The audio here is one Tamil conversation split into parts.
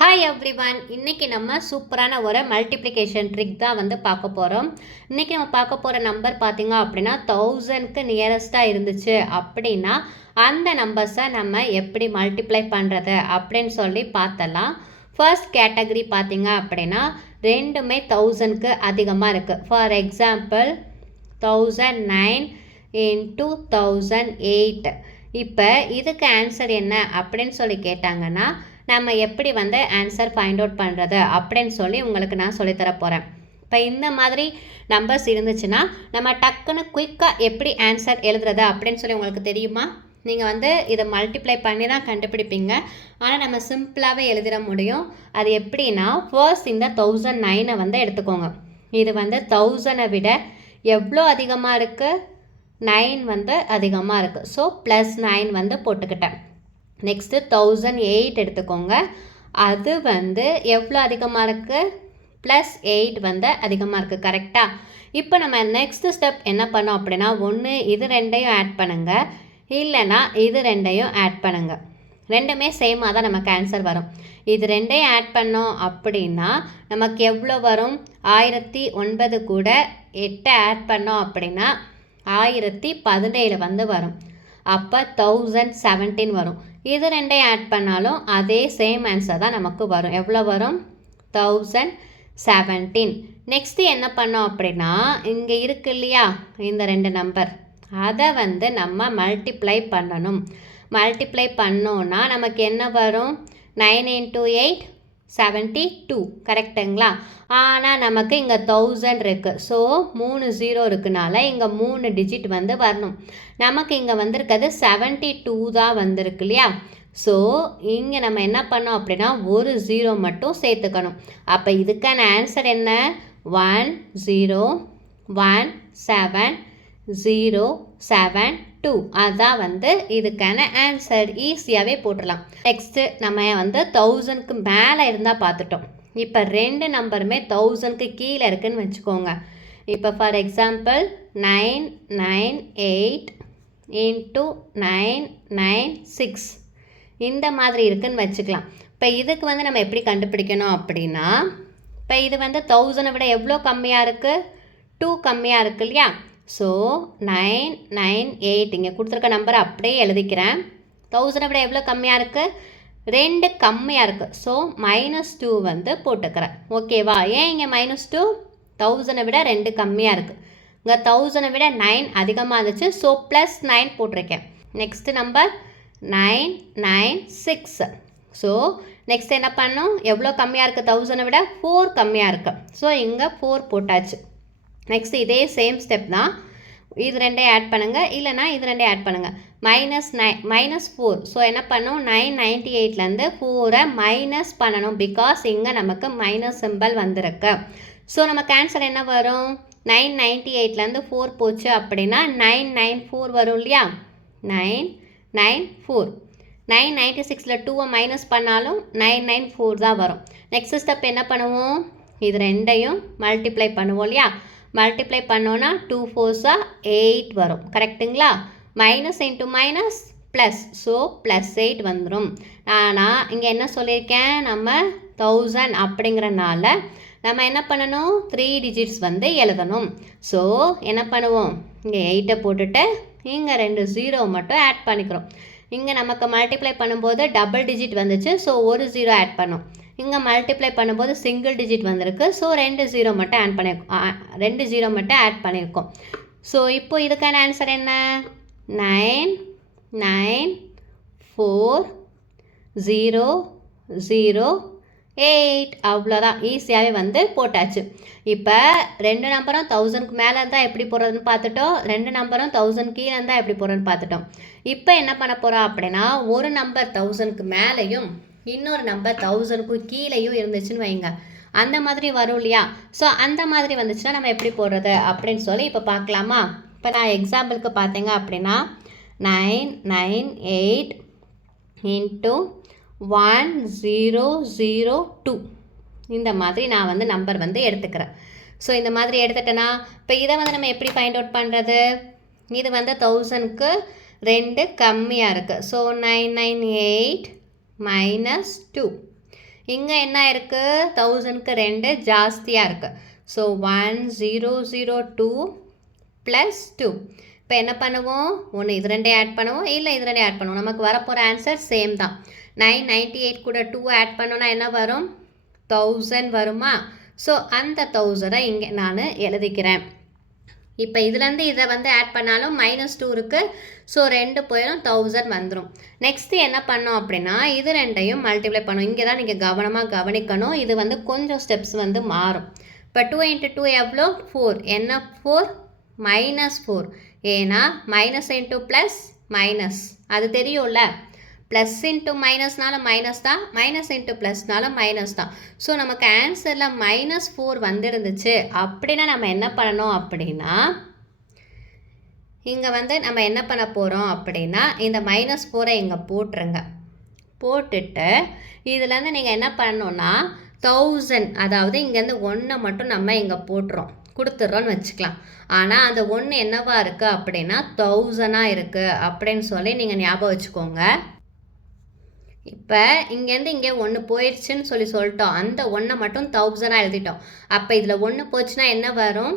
ஹாய் எவ்ரி ஒன் இன்றைக்கி நம்ம சூப்பரான ஒரு மல்டிப்ளிகேஷன் ட்ரிக் தான் வந்து பார்க்க போகிறோம் இன்றைக்கி நம்ம பார்க்க போகிற நம்பர் பார்த்தீங்க அப்படின்னா தௌசண்ட்க்கு நியரஸ்ட்டாக இருந்துச்சு அப்படின்னா அந்த நம்பர்ஸை நம்ம எப்படி மல்டிப்ளை பண்ணுறது அப்படின்னு சொல்லி பார்த்தலாம். ஃபர்ஸ்ட் கேட்டகரி பார்த்திங்க அப்படின்னா ரெண்டுமே தௌசண்ட்க்கு அதிகமாக இருக்குது for example thousand nine into thousand eight இப்போ இதுக்கு ஆன்சர் என்ன அப்படின்னு சொல்லி கேட்டாங்கன்னா நம்ம எப்படி வந்து ஆன்சர் ஃபைண்ட் அவுட் பண்ணுறது அப்படின்னு சொல்லி உங்களுக்கு நான் சொல்லித்தர போகிறேன் இப்போ இந்த மாதிரி நம்பர்ஸ் இருந்துச்சுன்னா நம்ம டக்குன்னு குயிக்காக எப்படி ஆன்சர் எழுதுறது அப்படின்னு சொல்லி உங்களுக்கு தெரியுமா? நீங்கள் வந்து இதை மல்டிப்ளை பண்ணி தான் கண்டுபிடிப்பீங்க. ஆனால் நம்ம சிம்பிளாகவே எழுதிட முடியும். அது எப்படின்னா ஃபர்ஸ்ட் இந்த தௌசண்ட் நைனை வந்து எடுத்துக்கோங்க. இது வந்து தௌசண்டை விட எவ்வளோ அதிகமாக இருக்குது நைன் வந்து அதிகமாக இருக்குது ஸோ ப்ளஸ் நைன் வந்து போட்டுக்கிட்டேன். நெக்ஸ்ட்டு தௌசண்ட் எயிட் எடுத்துக்கோங்க. அது வந்து எவ்வளோ அதிகமாக இருக்குது ப்ளஸ் எயிட் வந்து அதிகமாக இருக்குது கரெக்டாக இப்போ நம்ம நெக்ஸ்ட் ஸ்டெப் என்ன பண்ணோம் அப்படின்னா ஒன்று இது ரெண்டையும் ஆட் பண்ணுங்கள் இல்லைன்னா இது ரெண்டையும் ஆட் பண்ணுங்கள் ரெண்டுமே சேமாக தான் நமக்கு ஆன்சர் வரும். இது ரெண்டையும் ஆட் பண்ணோம் அப்படின்னா நமக்கு எவ்வளோ வரும்? ஆயிரத்தி ஒன்பது கூட எட்டை ஆட் பண்ணோம் அப்படின்னா ஆயிரத்தி பதினேழு வந்து வரும். அப்போ தௌசண்ட் செவன்டீன் வரும். இது ரெண்டையும் ஆட் பண்ணாலும் அதே சேம் ஆன்சர் தான் நமக்கு வரும். எவ்வளோ வரும்? தௌசண்ட் செவன்டீன் நெக்ஸ்ட்டு என்ன பண்ணோம் அப்படின்னா இங்கே இருக்கு இல்லையா? இந்த ரெண்டு நம்பர் அதை வந்து நம்ம மல்டிப்ளை பண்ணணும். மல்டிப்ளை பண்ணோன்னா நமக்கு என்ன வரும்? Nine into eight seventy two கரெக்டுங்களா ஆனால் நமக்கு இங்கே தௌசண்ட் இருக்குது ஸோ மூணு ஜீரோ இருக்குனால இங்கே மூணு டிஜிட் வந்து வரணும். நமக்கு இங்கே வந்திருக்கிறது செவன்ட்டி டூ தான் வந்திருக்கு இல்லையா? ஸோ இங்கே நம்ம என்ன பண்ணோம் அப்படின்னா ஒரு ஜீரோ மட்டும் சேர்த்துக்கணும். அப்போ இதுக்கான ஆன்சர் என்ன? One zero one seven zero seven two அதான் வந்து இதுக்கான ஆன்சர் ஈஸியாகவே போட்டுடலாம். நெக்ஸ்ட்டு நம்ம வந்து தௌசண்ட்க்கு மேலே இருந்தால் பார்த்துட்டோம். இப்போ ரெண்டு நம்பருமே தௌசண்ட்க்கு கீழே இருக்குதுன்னு வச்சுக்கோங்க. இப்போ for example nine nine eight into nine nine six இந்த மாதிரி இருக்குதுன்னு வச்சுக்கலாம். இப்போ இதுக்கு வந்து நம்ம எப்படி கண்டுபிடிக்கணும் அப்படின்னா இப்போ இது வந்து தௌசண்டை விட எவ்வளோ கம்மியாக இருக்குது டூ கம்மியாக இருக்குது இல்லையா? ஸோ நைன் நைன் எயிட் இங்கே கொடுத்துருக்க நம்பரை அப்படியே எழுதிக்கிறேன். தௌசண்டை விட எவ்வளோ கம்மியாக இருக்குது ரெண்டு கம்மியாக இருக்குது ஸோ மைனஸ் டூ வந்து போட்டுக்கிறேன். ஓகேவா ஏன் இங்கே மைனஸ் டூ தௌசண்டை விட ரெண்டு கம்மியாக இருக்குது இங்கே தௌசண்டை விட நைன் அதிகமாக இருந்துச்சு. ஸோ ப்ளஸ் நைன் போட்டிருக்கேன். Next number nine nine six so next என்ன பண்ணும்? எவ்வளோ கம்மியாக இருக்குது தௌசண்டை விட? ஃபோர் கம்மியாக இருக்குது ஸோ இங்கே ஃபோர் போட்டாச்சு. நெக்ஸ்ட் இதே சேம் ஸ்டெப் தான். இது ரெண்டையும் ஆட் பண்ணுங்கள் இல்லைனா இது ரெண்டையும் ஆட் பண்ணுங்கள் மைனஸ் நை மைனஸ் ஃபோர் ஸோ என்ன பண்ணும் நைன் நைன்ட்டி எயிட்லேருந்து ஃபோரை மைனஸ் பண்ணணும். பிகாஸ் இங்கே நமக்கு மைனஸ் சிம்பிள் வந்திருக்கு. ஸோ நம்ம கேன்சர் என்ன வரும்? நைன் நைன்ட்டி எயிட்லேருந்து ஃபோர் போச்சு அப்படின்னா நைன் நைன் ஃபோர் வரும் இல்லையா? Nine nine four nine ninety சிக்ஸில் டூவை மைனஸ் பண்ணாலும் நைன் நைன் ஃபோர் தான் வரும். நெக்ஸ்ட் ஸ்டெப் என்ன பண்ணுவோம்? இது ரெண்டையும் மல்டிப்ளை பண்ணுவோம் இல்லையா? மல்டிப்ளை பண்ணோன்னா டூ ஃபோர்ஸாக எயிட் வரும். கரெக்டுங்களா minus into minus plus so plus eight வந்துடும் ஆனால் இங்கே என்ன சொல்லியிருக்கேன்? நம்ம தௌசண்ட் அப்படிங்கிறனால நம்ம என்ன பண்ணணும்? த்ரீ டிஜிட்ஸ் வந்து எழுதணும். ஸோ என்ன பண்ணுவோம்? இங்கே எயிட்டை போட்டுட்டு இங்கே ரெண்டு ஜீரோ மட்டும் ஆட் பண்ணிக்கிறோம். இங்கே நமக்கு மல்டிப்ளை பண்ணும்போது டபுள் டிஜிட் வந்துச்சு. ஸோ ஒரு ஜீரோ ஆட் பண்ணோம். இங்கே மல்டிப்ளை பண்ணும்போது சிங்கிள் டிஜிட் வந்திருக்கு. ஸோ ரெண்டு ஜீரோ மட்டும் ஆட் பண்ணியிருக்கோம் ரெண்டு ஜீரோ மட்டும் ஆட் பண்ணியிருக்கோம் ஸோ இப்போ இதுக்கான ஆன்சர் என்ன? Nine nine four zero zero eight அவ்வளோதான் ஈஸியாகவே வந்து போட்டாச்சு. இப்போ ரெண்டு நம்பரும் தௌசண்ட்க்கு மேலே இருந்தால் எப்படி போடுறதுன்னு பார்த்துட்டோம். ரெண்டு நம்பரும் தௌசண்ட் கீழே இருந்தால் எப்படி போடுறதுன்னு பார்த்துட்டோம். இப்போ என்ன பண்ண போகிறோம் அப்படின்னா ஒரு நம்பர் தௌசண்ட்க்கு மேலேயும் இன்னொரு நம்பர் தௌசண்ட்க்கும் கீழேயும் இருந்துச்சுன்னு வைங்க. அந்த மாதிரி வரும் இல்லையா? ஸோ அந்த மாதிரி வந்துச்சுன்னா நம்ம எப்படி போடுறது? அப்படின்னு சொல்லி இப்போ பார்க்கலாமா? இப்போ நான் எக்ஸாம்பிளுக்கு பார்த்தீங்க அப்படின்னா nine nine eight into one zero zero two இந்த மாதிரி நான் வந்து நம்பர் வந்து எடுத்துக்கிறேன். ஸோ இந்த மாதிரி எடுத்துட்டேன்னா இப்போ இதை வந்து நம்ம எப்படி ஃபைண்ட் அவுட் பண்ணுறது இது வந்து தௌசண்ட்க்கு ரெண்டு கம்மியாக இருக்குது so nine nine eight minus two இங்கே என்ன இருக்குது தௌசண்ட்க்கு ரெண்டு ஜாஸ்தியாக இருக்குது so one zero zero two plus two இப்போ என்ன பண்ணுவோம்? ஒன்று இது ரெண்டே ஆட் பண்ணுவோம். இல்லை இது ரெண்டே ஆட் பண்ணுவோம். நமக்கு வரப்போகிற ஆன்சர் சேம் தான். நைன் நைன்ட்டி எயிட் கூட டூ ஆட் பண்ணோன்னா என்ன வரும்? தௌசண்ட் வருமா? ஸோ அந்த தௌசண்டை இங்கே நான் எழுதிக்கிறேன். இப்போ இதுலேருந்து இதை வந்து ஆட் பண்ணாலும் மைனஸ் டூ இருக்குது ஸோ ரெண்டு போயிடும் தௌசண்ட் வந்துடும் நெக்ஸ்ட்டு என்ன பண்ணோம் அப்படின்னா இது ரெண்டையும் மல்டிப்ளை பண்ணும். இங்கே தான் நீங்கள் கவனமாக கவனிக்கணும். இது வந்து கொஞ்சம் ஸ்டெப்ஸ் வந்து மாறும். இப்போ டூ இன்ட்டு டூ எவ்வளோ? ஃபோர் என்ன ஃபோர் மைனஸ் ஃபோர் ஏன்னா மைனஸ் இன்ட்டு ப்ளஸ் மைனஸ் அது தெரியும்ல? ப்ளஸ் இன்ட்டு மைனஸ்னால மைனஸ் தான் மைனஸ் இன்ட்டு ப்ளஸ்னால மைனஸ் தான். ஸோ நமக்கு ஆன்சரில் மைனஸ் ஃபோர் வந்துருந்துச்சு. அப்படின்னா நம்ம என்ன பண்ணணும் அப்படின்னா இங்கே வந்து நம்ம என்ன பண்ண போகிறோம் அப்படின்னா இந்த மைனஸ் ஃபோரை இங்கே போட்டுருங்க. போட்டுட்டு இதுலேருந்து நீங்கள் என்ன பண்ணணுன்னா தௌசண்ட் அதாவது இங்கேருந்து ஒன்றை மட்டும் நம்ம இங்கே போட்டுறோம். கொடுத்துட்றோன்னு வச்சுக்கலாம். ஆனால் அந்த ஒன்று என்னவாக இருக்குது அப்படின்னா தௌசண்டாக இருக்குது அப்படின்னு சொல்லி நீங்கள் ஞாபகம் வச்சுக்கோங்க. இப்போ இங்கேருந்து இங்கே ஒன்று போயிடுச்சுன்னு சொல்லி சொல்லிட்டோம். அந்த ஒன்றை மட்டும் தௌசண்டாக எழுதிட்டோம். அப்போ இதில் ஒன்று போச்சுன்னா என்ன வரும்?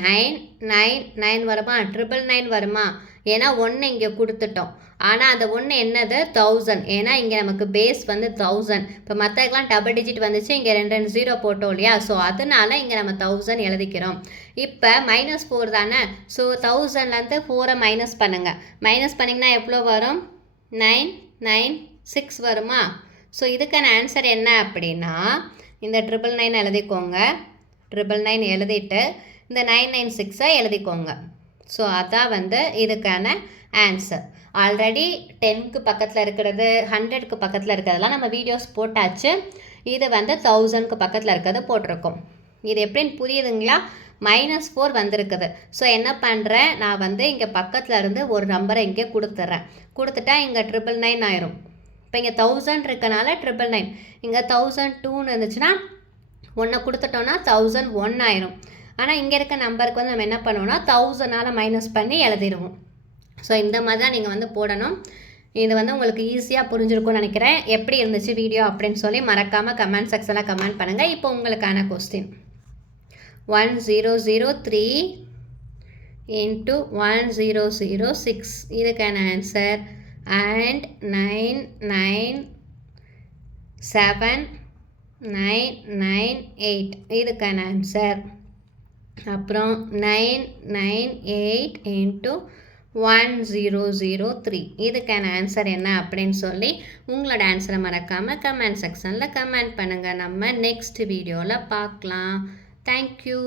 நைன் நைன் நைன் வருமா? ட்ரிபிள் நைன் வருமா? ஏன்னா ஒன்று இங்கே கொடுத்துட்டோம். ஆனால் அந்த ஒன்று என்னது? தௌசண்ட் ஏன்னா இங்கே நமக்கு பேஸ் வந்து தௌசண்ட் இப்போ மற்றக்கெலாம் டபுள் டிஜிட் வந்துச்சு. இங்கே ரெண்டு ரெண்டு ஜீரோ போட்டோம் இல்லையா? ஸோ அதனால இங்கே நம்ம தௌசண்ட் எழுதிக்கிறோம். இப்போ மைனஸ் ஃபோர் தானே? ஸோ தௌசண்ட்லேருந்து ஃபோரை மைனஸ் பண்ணுங்கள் மைனஸ் பண்ணிங்கன்னா எவ்வளோ வரும்? நைன் நைன் சிக்ஸ் வருமா? ஸோ இதுக்கான ஆன்சர் என்ன அப்படின்னா இந்த ட்ரிபிள் நைன் எழுதிக்கோங்க. ட்ரிபிள் நைன் எழுதிட்டு இந்த நைன் நைன் சிக்ஸை எழுதிக்கோங்க. ஸோ அதான் வந்து இதுக்கான ஆன்சர் ஆல்ரெடி டென்க்கு பக்கத்தில் இருக்கிறது ஹண்ட்ரட்க்கு பக்கத்தில் இருக்கிறதெல்லாம் நம்ம வீடியோஸ் போட்டாச்சு. இது வந்து தௌசண்ட்க்கு பக்கத்தில் இருக்கிறது போட்டிருக்கோம். இது எப்படின்னு புரியுதுங்களா? மைனஸ் ஃபோர் வந்திருக்குது. ஸோ என்ன பண்ணுறேன் நான் வந்து இங்கே பக்கத்தில் இருந்து ஒரு நம்பரை இங்கே கொடுத்துட்றேன் கொடுத்துட்டா இங்கே ட்ரிபிள் நைன் ஆயிரும். இப்போ இங்கே தௌசண்ட் இருக்கனால ட்ரிபிள் நைன் இங்கே தௌசண்ட் டூன்னு இருந்துச்சுன்னா ஒன்றை கொடுத்துட்டோன்னா தௌசண்ட் ஒன் ஆயிரும். ஆனால் இங்கே இருக்க நம்பருக்கு வந்து நம்ம என்ன பண்ணுவோம்னா தௌசண்டால் மைனஸ் பண்ணி எழுதிடுவோம். ஸோ இந்த மாதிரி தான் நீங்கள் வந்து போடணும். இது வந்து உங்களுக்கு ஈஸியாக புரிஞ்சிருக்கும்னு நினைக்கிறேன். எப்படி இருந்துச்சு வீடியோ அப்படின்னு சொல்லி மறக்காமல் கமெண்ட் செக்ஷனில் கமெண்ட் பண்ணுங்கள் இப்போ உங்களுக்கான question one zero zero three into one zero zero six இதுக்கான answer and nine nine seven nine nine eight இதுக்கான ஆன்சர் அப்புறம் nine nine eight into one zero zero three இதுக்கான ஆன்சர் என்ன அப்படின்னு சொல்லி உங்களோட ஆன்சரை மறக்காமல் கமெண்ட் செக்ஷனில் கமெண்ட் பண்ணுங்கள் நம்ம நெக்ஸ்ட் வீடியோவில் பார்க்கலாம். தேங்க்யூ